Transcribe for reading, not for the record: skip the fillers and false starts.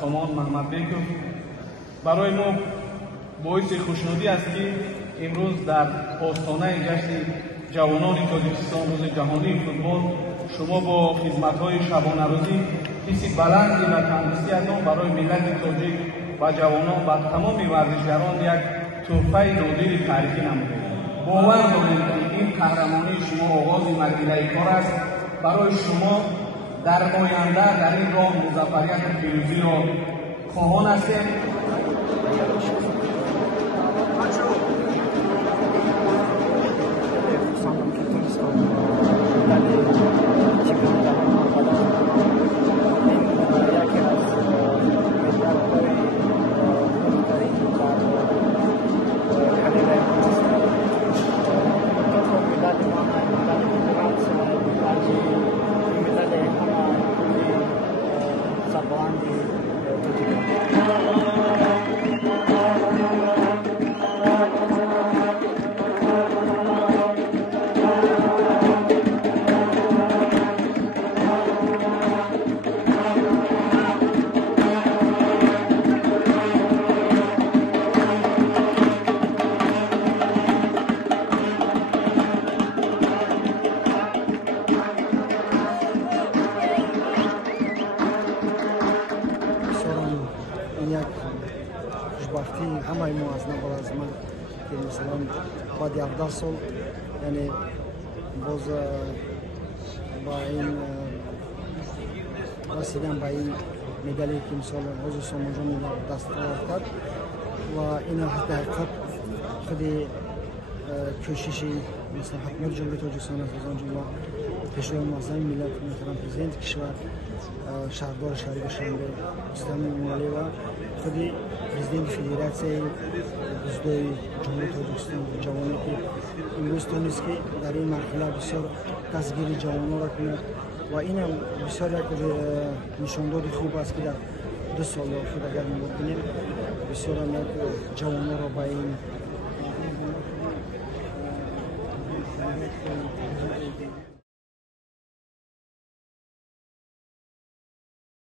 سامان محمدبekov برای ما باعث خوشنودی است که امروز در آستانه جشن جوانان تاجیکستان روز جهانی فوتبال شما با خدمت‌های شبانه روزی حس بلندی و تندرستی‌تان برای ملت تاجیک و جوانان و تمام ورزشگران یک تحفه نادر تاریخی نمودید. باور دارید که این قهرمانی شما آغاز مرحله کار است. برای شما در آینده در این راه مظفریت و پیروزی را خواهان هستیم. خوشبختی همه ما از نظر از من که مثلا بعد 17 سال یعنی باز با این رسیدن به این مدالی که مثلا حضور سامان جان دست کرد و این در حقیقت خیلی کوششی مثلا حکومت جمهوری تاجیکستان است از آن جمله پیشروی معظم ملت محترم پرزیدنت کشور شهردار شهری شنبه استان مالی و خودی پرزیدنت فدراسیون دوستای جمهوری تاجیکستان جوانی که امروز تونست که در این مرحله بسیار دستگیر جوانان را کند و این هم بسیار یک نشانداد خوب است که در 2 سال خود اگر نگاه کنیم بسیار هم یک جوانان را به این